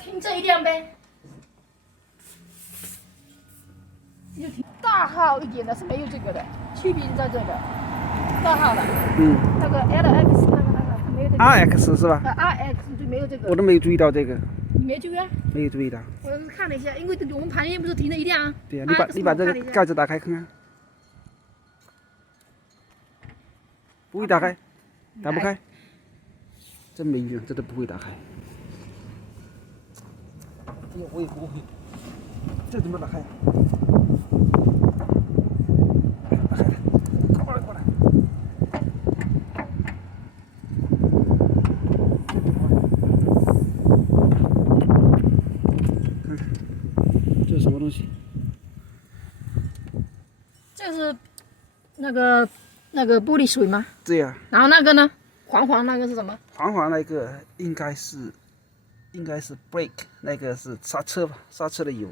停这一辆呗。就停大号一点的是没有这个的，区别在这个大号的。那个 LX 那个没有这个。RX 是吧？RX 就没有这个。我都没有注意到这个。你没注意啊？没有注意到。我看了一下，因为我们旁边不是停了一辆啊。对啊，你把这个盖子打开看看。不会打开，打不开。真没用，这都不会打开。这个我也不会，这怎么打开？打开了，过来过来。这是什么东西？这是那个玻璃水吗？对呀。然后那个呢？黄黄那个是什么？黄黄那个应该是 brake， 那个是刹车吧，刹车的油。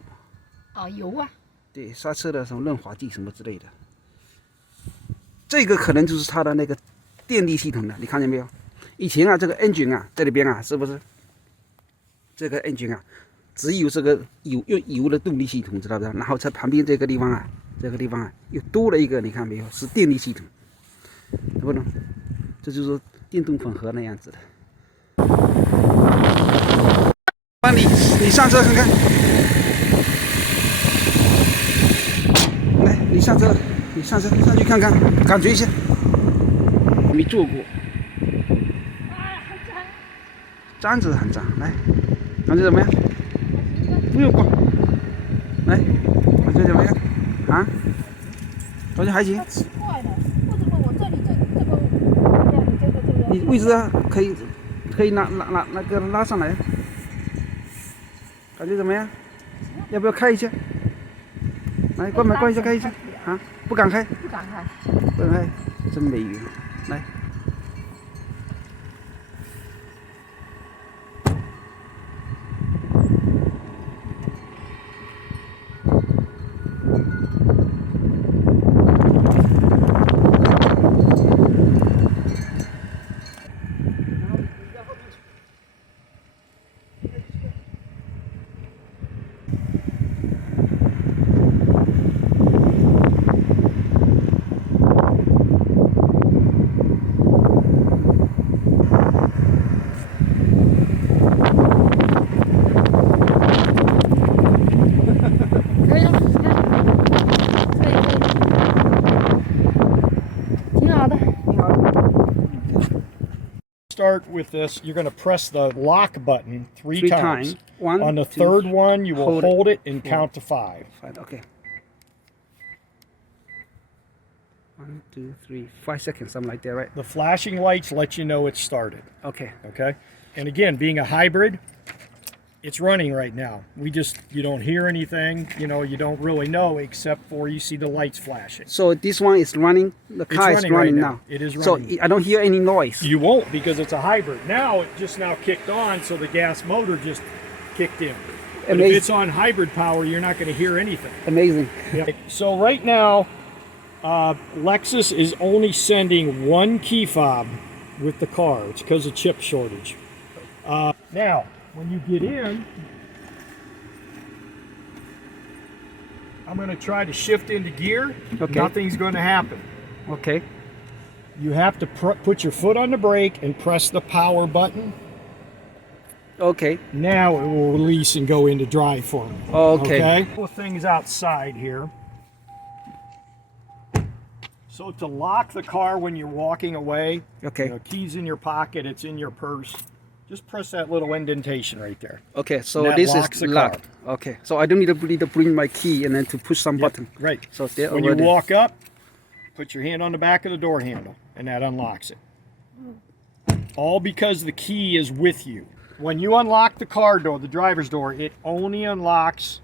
哦，油啊。对，刹车的什么润滑剂什么之类的。这个可能就是它的那个电力系统的，你看见没有？以前啊，这个 engine 啊，这里边啊，是不是？这个 engine 啊，只有这个用油的动力系统，知道不知道？然后在旁边这个地方啊，又多了一个，你看没有？是电力系统，能不能？这就是电动混合那样子的。你上车看看，来，你上车上去看看，感觉一下。没坐过。脏子很脏，来，感觉怎么样？不用管，来，感觉怎么样？啊？感觉还行。奇怪的，为什么我这里这个？你位置啊，可以拉上来，感觉怎么样？要不要开一下？来，关门关一下，开一下。啊，不敢开。不敢开。不敢开，真没用。来。Start with this, you're going to press the lock button three times. On the third one, you will hold it and count to 5. Okay. 1, 2, 3, 5 seconds, something like that, right? The flashing lights let you know it's started. Okay. Okay. And again, being a hybrid, it's running right now. You don't hear anything, you don't really know except for you see the lights flashing. So this one is running, the car is running now. It is running. So I don't hear any noise. You won't because it's a hybrid. Now it just now kicked on, so the gas motor just kicked in. But if it's on hybrid power, you're not going to hear anything. Amazing. Yep. So right now, Lexus is only sending one key fob with the car. It's because of chip shortage. Now, when you get in, I'm going to try to shift into gear. Okay. Nothing's going to happen. Okay. You have to put your foot on the brake and press the power button. Okay. Now it will release and go into drive for me. Okay. Okay. A couple of things outside here. So to lock the car when you're walking away, okay. Keys in your pocket, it's in your purse. Just press that little indentation right there. Okay, so this is locked. Okay, so I don't need to bring my key and then to push some button. Right. So when you walk up, put your hand on the back of the door handle, and that unlocks it. All because the key is with you. When you unlock the car door, the driver's door, it only unlocks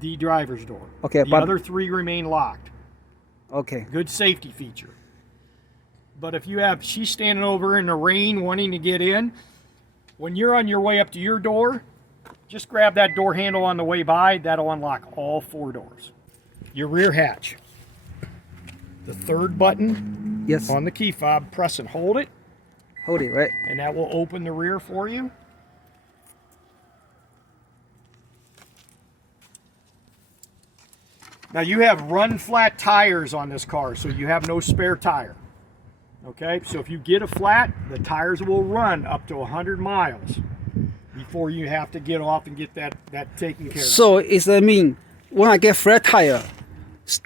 the driver's door. Okay, the other 3 remain locked. Okay. Good safety feature. But if you have, she's standing over in the rain wanting to get in, when you're on your way up to your door, just grab that door handle on the way by. That'll unlock all 4 doors. Your rear hatch. The third button on the key fob, press and hold it. Hold it, right? And that will open the rear for you. Now you have run flat tires on this car, so you have no spare tire. Okay, so if you get a flat, the tires will run up to 100 miles before you have to get off and get that taken care of. So is that mean when I get flat tire,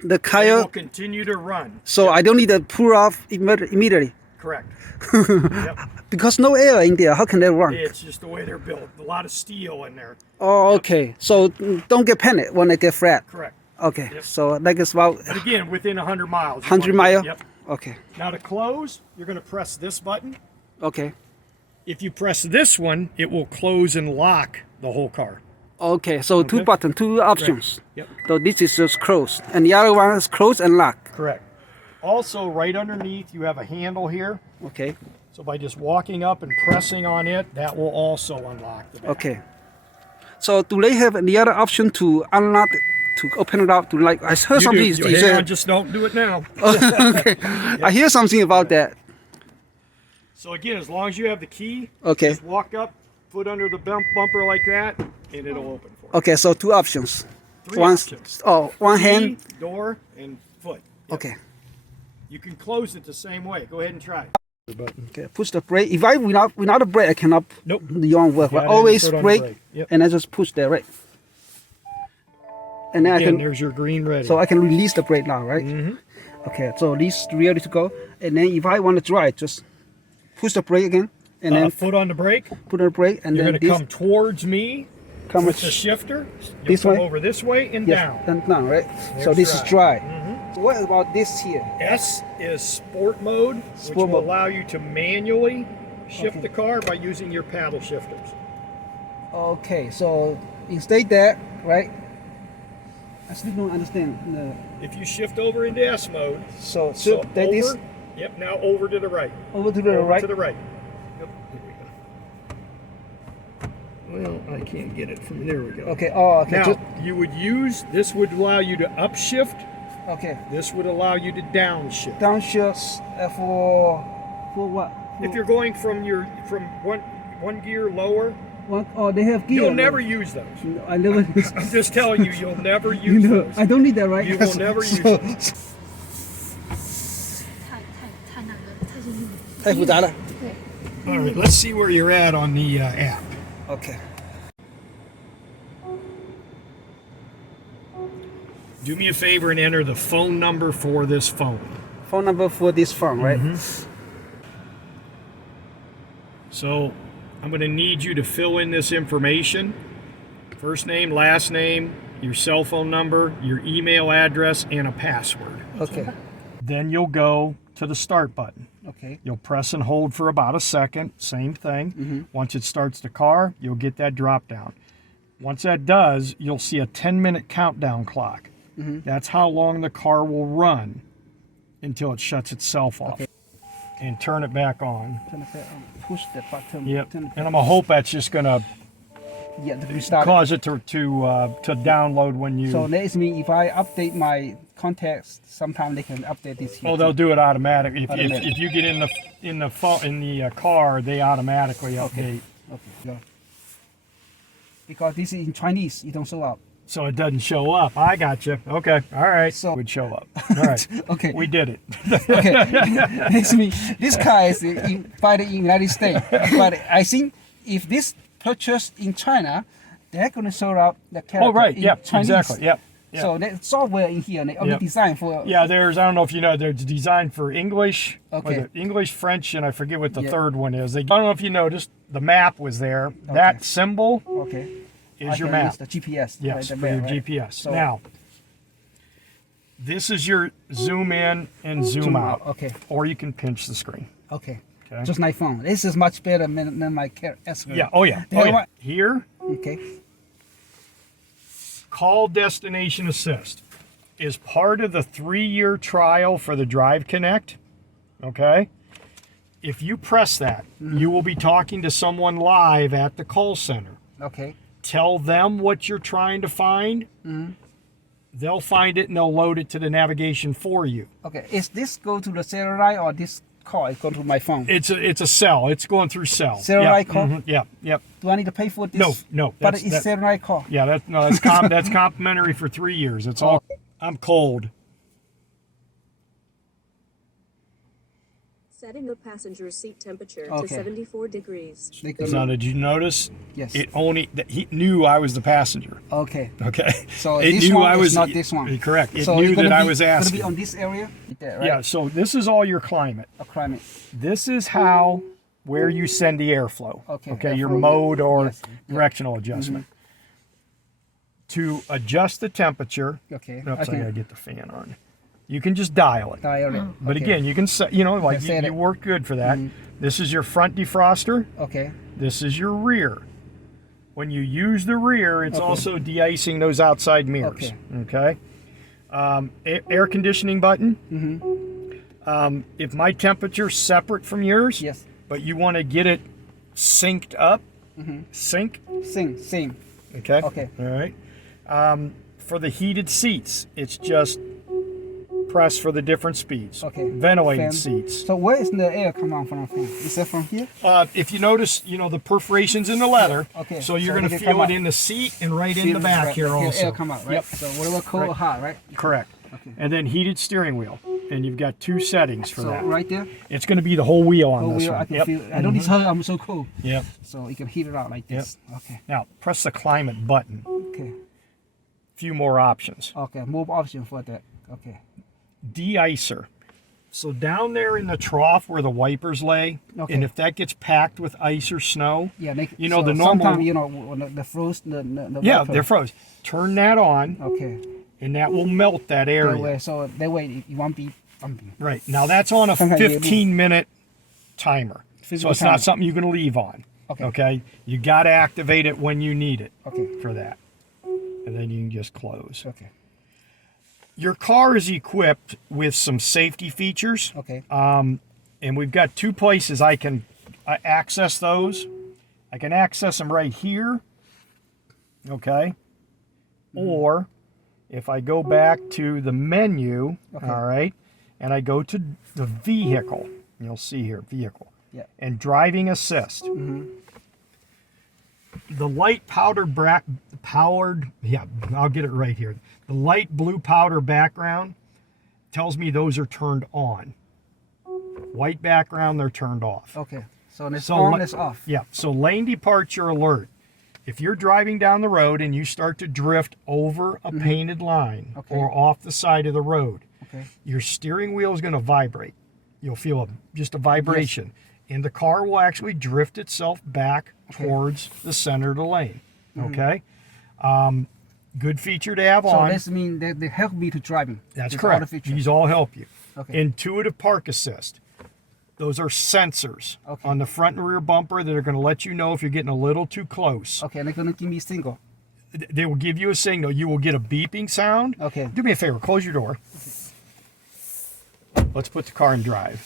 the They tire will continue to run. so I don't need to pull off immediately Correct. Yep. because no air in there. How can they run? It's just the way they're built. A lot of steel in there. Oh, okay. So don't get panicked when I get flat. Correct. Okay. Yep. So that is about But again, within 100 miles. 100 miles. Yep. Okay. Now to close, you're going to press this button. Okay. If you press this one, it will close and lock the whole car. Okay. So two buttons, two options. Yep. So this is just close, and the other one is close and lock. Correct. Also, right underneath, you have a handle here. Okay. So by just walking up and pressing on it, that will also unlock the back. Okay. So do they have the other option to unlock it, to open it up to like I heard something. Hang on, just don't do it now. Okay. I hear something about that. So again, as long as you have the key, Okay. just walk up, foot under the bumper like that, and it'll open for you. Okay. So two options. Three One. options. Oh, one Key, hand. door, and foot. Yep. Okay. You can close it the same way. Go ahead and try it. Okay. Push the brake. If I without a brake, I cannot. Nope. The won't work. But Got it, always foot on the brake, brake. Yep. and I just push the brake. And then Again, I can. there's your green ready. So I can release the brake now, right? Mhm. Okay. So this ready to go. And then if I want to drive, just push the brake again, and then foot on the brake. put on the brake, and You're then going to this come towards me come with the shifter. You'll This come way? over this way and yes, down. and down, right? So There's this is dry. dry. So what about this here? S is sport mode, Sport which will mode. allow you to manually shift the car by using your paddle shifters. Okay, so you stay there, right? I still don't understand. No. If you shift over into S mode, So so that over, is yep, now over to the right. over to the Over right. to the right. Yep, there we go. Well, I can't get it from there. We go. Okay. Oh, okay. Now you would use this would allow you to upshift. Okay. This would allow you to downshift. Downshifts for what? If you're going from one gear lower, One, oh, they have gear. you'll never use those. No, I never. I'm just telling you, you'll never you use know, those. I don't need that, right? You will never use So- those. 太那个太幸运了。太复杂了。对， All right, let's see where you're at on the app. Okay. Do me a favor and enter the phone number for this phone. Phone number for this phone, right? So I'm going to need you to fill in this information. First name, last name, your cell phone number, your email address, and a password. Okay. Then you'll go to the start button. Okay. You'll press and hold for about a second, same thing. Once it starts the car, you'll get that drop down. Once that does, you'll see a 10-minute countdown clock. That's how long the car will run until it shuts itself off. Okay. And turn it back on. Turn it back on. Push the button. Yep. Turn it And I'm gonna hope that's just gonna yeah, to restart. cause it to download when you. So that means if I update my contacts, sometimes they can update this here. Oh, they'll do it automatically. Automatic. If you get in the car, they automatically update. Okay. Okay. Go. Because this is in Chinese, it don't show up. So it doesn't show up. I got you. Okay. All right. So- It would show up. All right. Okay. We did it. Okay. This means this car is by the United States, but I think if this purchased in China, they're going to show up the character Oh, right. in Yep. Chinese. Exactly. Yep. Yep. So there's software in here, and they only Yep. designed for. Yeah, there's, I don't know if you know, there's designed for English, Okay. English, French, and I forget what the Yeah. third one is. I don't know if you noticed, the map was there. That symbol Okay. is your can map. use the GPS. Yes, right, the for your map, right? GPS. So- Now, this is your zoom in and zoom out. Okay. Or you can pinch the screen. Okay. Okay. Just my phone. This is much better than my S. Yeah, oh yeah, They oh yeah. want- Here, Okay. call destination assist is part of the 3-year trial for the Drive Connect. Okay? If you press that, you will be talking to someone live at the call center. Okay. Tell them what you're trying to find. They'll find it and they'll load it to the navigation for you. Okay. Is this go to the satellite or this call is go to my phone? It's a cell. It's going through cell. Satellite yeah, call? Yeah, yep. Do I need to pay for this? No. But that's- it's satellite call. Yeah, that's complimentary for 3 years. It's all. I'm cold. Setting the passenger seat temperature to Okay. 74 degrees. So did you notice? Yes. It only he knew I was the passenger. Okay. Okay. So it this knew one I is was not this one. Correct. It So knew it's gonna that I be- was Gonna asking. be on this area. There, right? Yeah. So this is all your climate. A climate. This is how where you send the airflow. Okay, Your airflow, mode or yes, yeah. directional adjustment. To adjust the temperature. Okay. Oops, Okay. I gotta get the fan on. You can just dial it. Dial it. But Okay. again, you can set, you know, like Can set you it. work good for that. This is your front defroster. Okay. This is your rear. When you use the rear, it's Okay. also de-icing those outside mirrors. Okay. Air conditioning button. If my temperature's separate from yours, Yes. but you want to get it synced up, sync. Same. Okay. Okay. All right. For the heated seats, it's just press for the different speeds. Okay. Ventilated Fan. seats. So where is the air come on from? Is that from here? If you notice, you know, the perforations in the leather. Okay. So you're So going it to can feel come it out. in the seat and right in the back Right, here also. Air come out, right? Yep. So whatever cold or hot, right? Correct. Okay. And then heated steering wheel. And you've got two settings for So that. right there. It's going to be the whole wheel on Oh, this one. I can Yep. feel. I don't need to. I'm so cold. Yep. So you can heat it out like this. Okay. Now, press the climate button. Okay. Few more options. Okay. More option for that. Okay. De-icer. So down there in the trough where the wipers lay, Okay. and if that gets packed with ice or snow, Yeah. They, you know, so the normal. Sometimes you know when the froze. The Yeah, water- they're froze. Turn that on, Okay. and that will melt that area. That way, so that way it won't be bumpy. Right. Now that's on a Sometimes you 15-minute timer. So Physical it's timer. not something you can leave on. Okay. Okay. You got to activate it when you need it Okay. for that. And then you can just close. Okay. Your car is equipped with some safety features. Okay. And we've got two places I can access those. I can access them right here. Okay. Or if I go back to the menu, Okay. all right, and I go to the vehicle, you'll see here, vehicle, Yeah. and driving assist. The light yeah, I'll get it right here. The light blue powder background tells me those are turned on. White background, they're turned off. Okay. So it's So on, li- it's off. Yeah, so lane departure alert. If you're driving down the road and you start to drift over a painted line Okay. or off the side of the road, Okay. your steering wheel is going to vibrate. You'll feel just a vibration. And the car will actually drift itself back towards the center of the lane. Okay? Good feature to have So on. this means that they help me to driving. That's With all the correct. features. These all help you. Okay. Intuitive park assist. Those are sensors Okay. on the front and rear bumper that are going to let you know if you're getting a little too close. Okay, they're gonna give me single. They will give you a signal. You will get a beeping sound. Okay. Do me a favor. Close your door. Let's put the car in drive.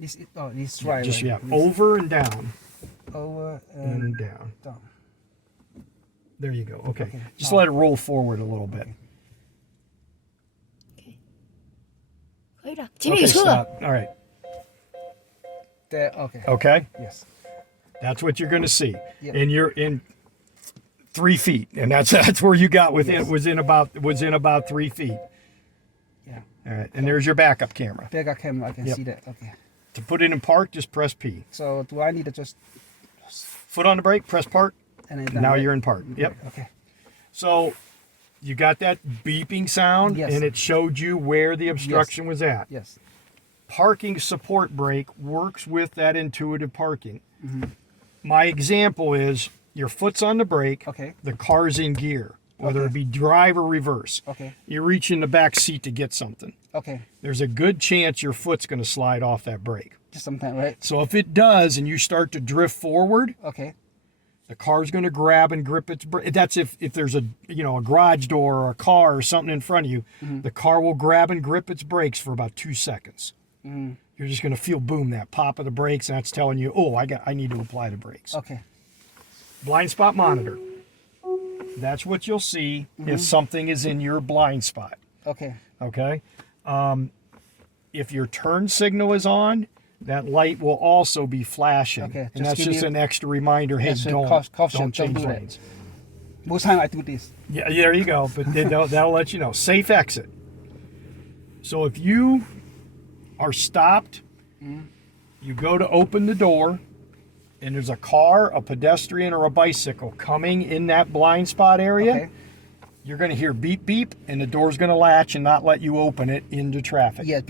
This right. Just, right. yeah. This Over and down. over And and down. down. There you go. Okay. Okay. Just let it roll forward a little bit. 可以了，前面 Okay, 有车了。 stop. All right. There. Okay. Okay. Yes. That's what you're going to see. Yeah. And you're in 3 feet. And that's where you got within, Yes. was in about 3 feet. Yeah. All right. And there's your backup camera. Backup camera. I can Yep. see that. Okay. To put it in park, just press P. So do I need to just Foot on the brake, press park. and then Now you're in park. Yep. Okay. So you got that beeping sound, Yes. and it showed you where the obstruction was at. Yes. Parking support brake works with that intuitive parking. Mm-hmm. My example is your foot's on the brake, Okay. the car's in gear, whether Okay. it be drive or reverse. Okay. You reach in the back seat to get something. Okay. There's a good chance your foot's going to slide off that brake. Just sometime, right? So if it does and you start to drift forward, Okay. the car's going to grab and grip its brake. That's if there's a garage door or a car or something in front of you, the car will grab and grip its brakes for about 2 seconds. You're just going to feel boom, that pop of the brakes, and that's telling you, oh, I need to apply the brakes. Okay. Blind spot monitor. That's what you'll see if something is in your blind spot. Okay. Okay. If your turn signal is on, that light will also be flashing. Okay, And just that's give just me- an extra reminder, hey, That's a don't caution, change don't do that. lanes. Most time I do this. Yeah, there you go. But that'll let you know. Safe exit. So if you are stopped, you go to open the door, and there's a car, a pedestrian, or a bicycle coming in that blind spot area, Okay. you're going to hear beep beep, and the door's going to latch and not let you open it into traffic. Yeah,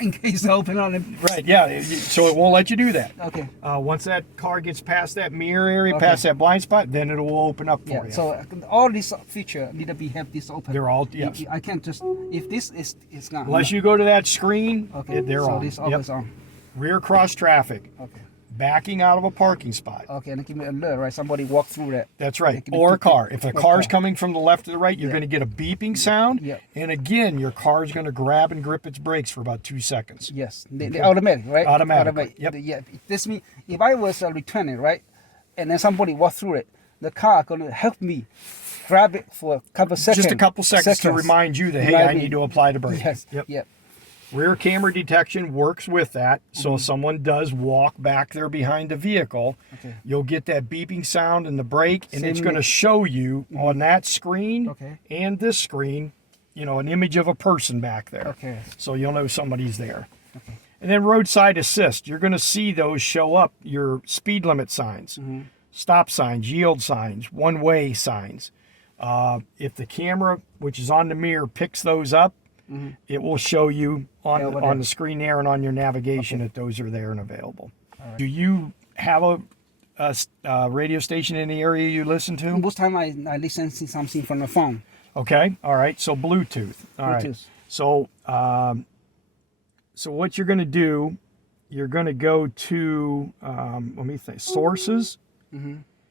in case I open on it. Right, yeah, so it won't let you do that. Okay. Once that car gets past that mirror area, past that blind spot, then it will open up for Yeah. you. So all these feature need to be have this open. They're all, yes. I can't just if this is it's not. Unless you go to that screen, Okay. they're so on. this always on. Rear cross traffic, Okay. backing out of a parking spot. Okay, and give me an alert, right? Somebody walk through that. That's right. Give me Or a two- car. If a or car's car. coming from the left to the right, you're going to get a beeping sound. Yeah. And again, your car's going to grab and grip its brakes for about 2 seconds. Yes, they automatic, right? Automatically, yep. Yeah. This means if I was returning, right, and then somebody walk through it, the car gonna help me grab it for a couple seconds. Just a couple seconds to remind you that, hey, Remind I me. need to apply the brake. Yes. Yep. Yep. Rear camera detection works with that. So if someone does walk back there behind the vehicle, Okay. you'll get that beeping sound and the brake, and it's Same going to with- show you on that screen Okay. and this screen, an image of a person back there. Okay. So you'll know somebody's there. And then roadside assist, you're going to see those show up, your speed limit signs, stop signs, yield signs, one-way signs. If the camera, which is on the mirror, picks those up, it will show you Yeah, on, what on else? the screen there and on your navigation that those are there and available. Do you have a radio station in the area you listen to? Most time I listen to something from the phone. Okay, all right. So Bluetooth. All right. Bluetooth. So, so what you're going to do, you're going to go to, let me think, sources,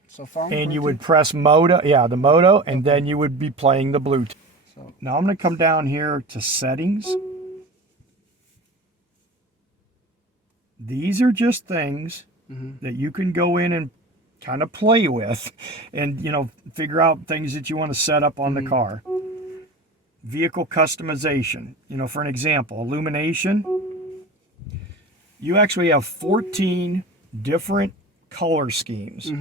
So phone. and you Bluetooth. would press Moto, the Moto, and then you would be playing the Bluetooth. So Now I'm going to come down here to settings. These are just things that you can go in and kind of play with and, figure out things that you want to set up on the car. Vehicle customization, for an example, illumination. You actually have 14 different color schemes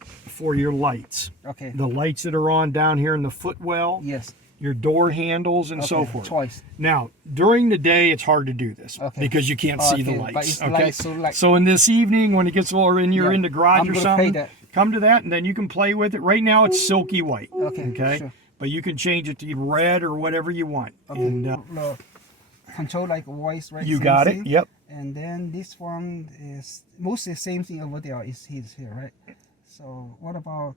for your lights. okay. The lights that are on down here in the footwell, Yes. your door handles, and so Okay, forth. Choice. Now, during the day, it's hard to do this Okay. because you can't see the Okay, but lights. it's Okay, light, so light. so in this evening, when it gets a little, and you're Yeah, in the garage I'm or gonna something, play that. come to that, and then you can play with it. Right now, it's silky white. Okay, Okay, sure. but you can change it to red or whatever you want. Okay. And The control like voice, right? you Same got thing. it. Yep. And then this one is mostly the same thing over there is here, right? So what about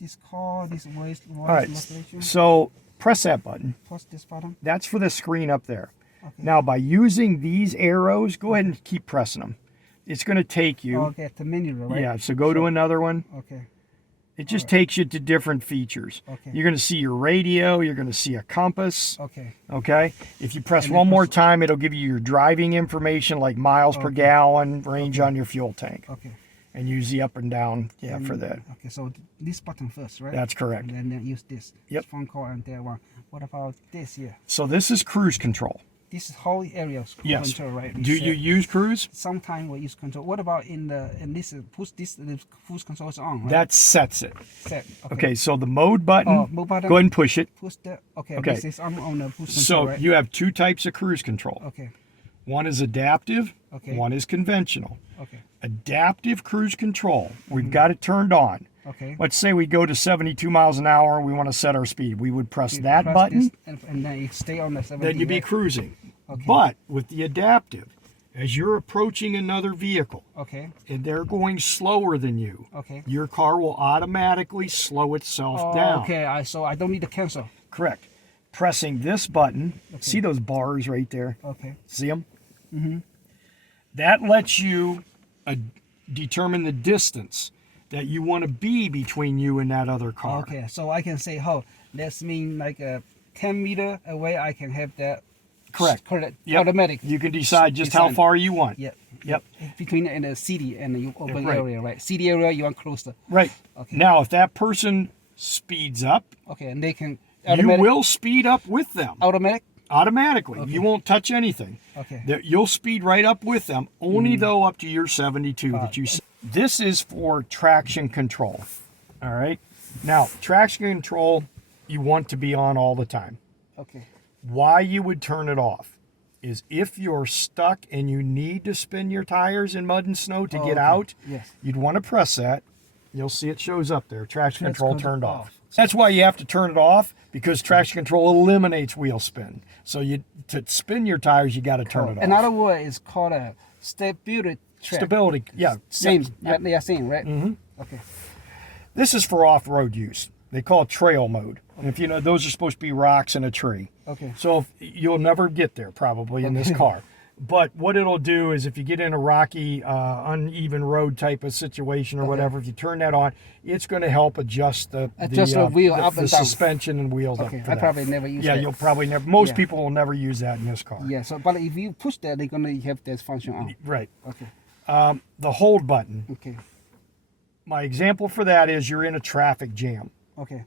this call, this voice All right. modulation? So press that button. Plus this button. That's for the screen up there. Okay. Now, by using these arrows, go ahead and keep pressing them. It's going to take you. Okay, the menu, right? Yeah. So go to another one. Okay. It just takes you to different features. Okay. You're going to see your radio. You're going to see a compass. Okay. Okay. If you press And then one more press- time, it'll give you your driving information like miles per Okay. gallon, range on your fuel tank, Okay. and use the up and down. Yeah, for And- that. Okay, so this button first, right? That's correct. And then use this. Yep. Phone call and that one. What about this here? So this is cruise control. This is whole area of Yes. control, right? Do you use cruise? Sometimes we use control. What about in this push this the cruise control is on, right? That sets it. set. Okay. So the mode button. Oh, mode button. Go ahead and push it. Push the okay. Okay. This is on the push control, So right? you have two types of cruise control. Okay. One is adaptive. Okay. One is conventional. Okay. Adaptive cruise control. We've got it turned on. Okay. Let's say we go to 72 miles an hour and we want to set our speed. We would press You that press button, this and then you stay on the 70. then you'd be right? cruising. Okay. But with the adaptive, as you're approaching another vehicle Okay. and they're going slower than you, Okay. your car will automatically slow itself Oh, down. okay. So I don't need to cancel. Correct. Pressing this button, see those bars right there? Okay. See them? That lets you determine the distance that you want to be between you and that other car. Okay. So I can say, oh, that's mean like a 10 meter away. I can have that. Correct. Correct. Yep. Automatic. You can decide just how Design. far you want. Yep. Yep. Between in the city and the open right. area, right? City area, you want closer. Right. Okay. Now, if that person speeds up, Okay, and they can you automatic. will speed up with them Automatic. automatically. Okay. You won't touch anything. Okay. You'll speed right up with them, only though up to your 72 that you. This is for traction control. All right. Now, traction control, you want to be on all the time. Okay. Why you would turn it off is if you're stuck and you need to spin your tires in mud and snow to get out, yes, you'd want to press that. You'll see it shows up there, traction control turned off. off. That's why you have to turn it off, because traction control eliminates wheel spin. So to spin your tires, you got to turn it off. Another word is called a stability track. Stability, yeah. Same. Yep. They are same, right? Mm-hmm. Okay. This is for off-road use. They call it trail mode. And if you know, those are supposed to be rocks and a tree. Okay. So if, you'll never get there probably in this car. But what it'll do is if you get in a rocky, uneven road type of situation or whatever, if you turn that on, it's going to help adjust the wheel up and down. suspension and wheels up. Okay. I probably never use Yeah, that. you'll probably never. Most people will never use that in this car. Yeah. So, but if you push that, they're gonna have that function on. Right. Okay. The hold button. Okay. My example for that is you're in a traffic jam. Okay.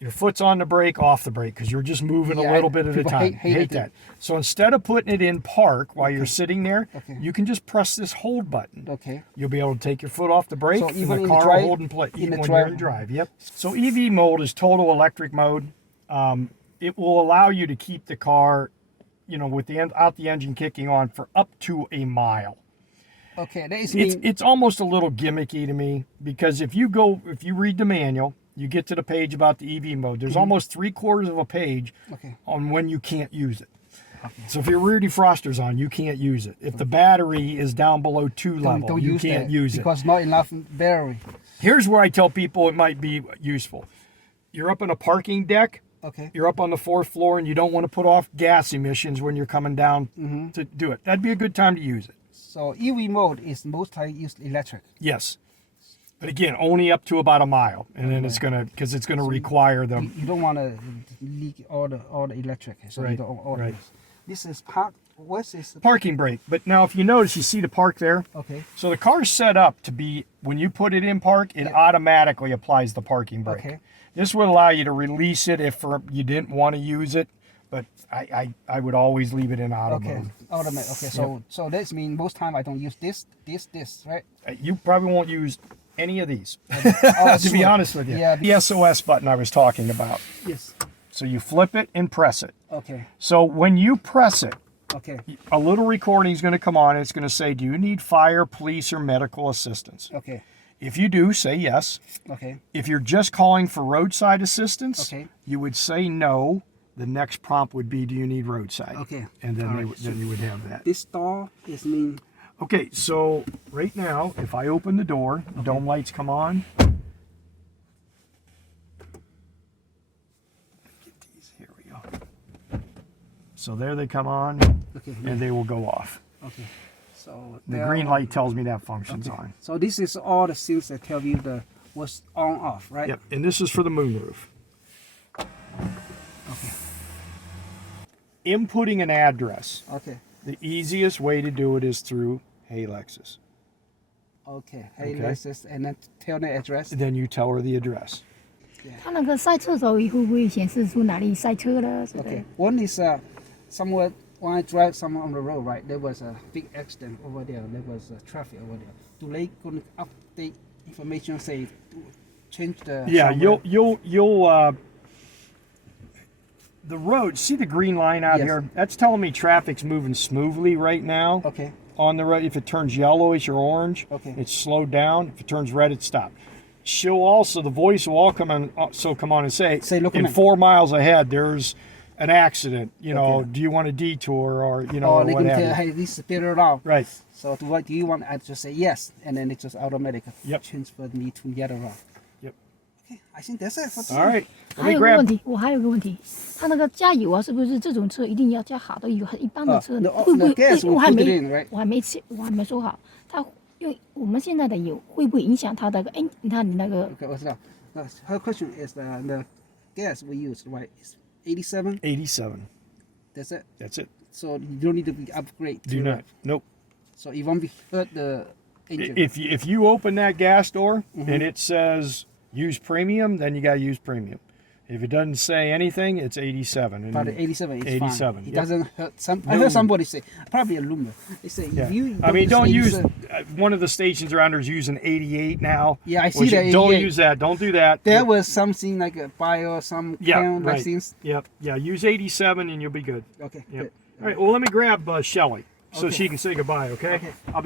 Your foot's on the brake, off the brake, because you're just moving a little bit at a people time. hate that. So instead of putting it in park while you're sitting there, you can just press this hold button. Okay. You'll be able to take your foot off the brake, So and even the in car drive- will hold in place in the when drive- you're in drive. Yep. So EV mode is total electric mode. It will allow you to keep the car, with out the engine kicking on for up to a mile. Okay. That is It's almost a little gimmicky to me, because if you read the manual, you get to the page about the EV mode. There's almost 3/4 of a page on when you can't use it. Okay. So if your rear defroster's on, you can't use it. If the battery is down below 2 level, you can't use it. Because not enough battery. Here's where I tell people it might be useful. You're up in a parking deck. Okay. You're up on the 4th floor and you don't want to put off gas emissions when you're coming down to do it. That'd be a good time to use it. So EV mode is most time used electric. Yes. But again, only up to about a mile, and then it's gonna require them. You don't want to leak all the electric. So Right, you don't, right. This is park. What's this? Parking brake. But now, if you notice, you see the park there. Okay. So the car's set up to be, when you put it in park, it automatically applies the parking brake. Okay. This would allow you to release it if you didn't want to use it, but I would always leave it in auto mode. Automatic. Okay. So that means most time I don't use this, right? You probably won't use any of these, to be honest with you. Yeah. The SOS button I was talking about. Yes. So you flip it and press it. Okay. So when you press it, Okay. a little recording is going to come on. And it's going to say, do you need fire, police, or medical assistance? Okay. If you do, say yes. Okay. If you're just calling for roadside assistance, Okay. you would say no. The next prompt would be, do you need roadside? Okay. And then, All right. then you would have that. This door is mean. Okay, so right now, if I open the door, the dome lights come on. Get these, here we go. So there they come on, Okay. and they will go off. Okay. So The green light tells me that function's on. So this is all the things that tell you the what's on off, right? Yep, and this is for the moonroof. Okay. Inputting an address. Okay. The easiest way to do it is through Hey Lexus. Okay. Hey, Okay. Lexus, and then tell the address. Then you tell her the address. 它那个赛车手会不会显示出哪里赛车了？是不是 Okay. One is somewhere when I drive somewhere on the road, right? There was a big accident over there. There was traffic over there. Do they gonna update information? Say to change the. Yeah, somewhere? you'll the road. See the green line out Yes. here? That's telling me traffic's moving smoothly right now. Okay. On the road, if it turns yellowish or orange, Okay. it's slowed down. If it turns red, it's stopped. She'll also, the voice will all come on and say, Look in at me. 4 miles ahead, there's an accident. You know, Okay. do you want a detour or Or or they what can have tell, you? hey, this is better now. Right. So what do you want? I just say yes, and then it just automatically Yep. transfer me to the other route. Yep. Okay, I think that's it for today. All right. Let 还 me 有个问 grab. 题，我还有个问题，它那个加油啊，是不是这种车一定要加好的油？一般的车 the- 会不 the 会？ gas will 我还 put it 没 in, right? 我还没说好，它因为我们现在的油会不会影响它的？哎，你看你那个 Okay, what's that? Her question is the gas we use, right? Is 87. 87. That's it. That's it. So you don't need to be upgrade. Do to not. that. Nope. So it won't be hurt the engine. If you open that gas door and it says use premium, then you got to use premium. If it doesn't say anything, it's 87. And But 87 is 87, fine. It yep. doesn't hurt. I heard somebody say, probably a rumor. They say Yeah. if you. I mean, don't use. 87 One of the stations around there is using 88 now. Yeah, I see which that Don't 88. use that. Don't do that. There was something like a bio, some Yeah, count right. vaccines. Yep. Yeah. Use 87 and you'll be good. Okay. Yep. Good. All right. Well, let me grab Shelley so Okay. she can say goodbye. Okay. Okay. I'll be.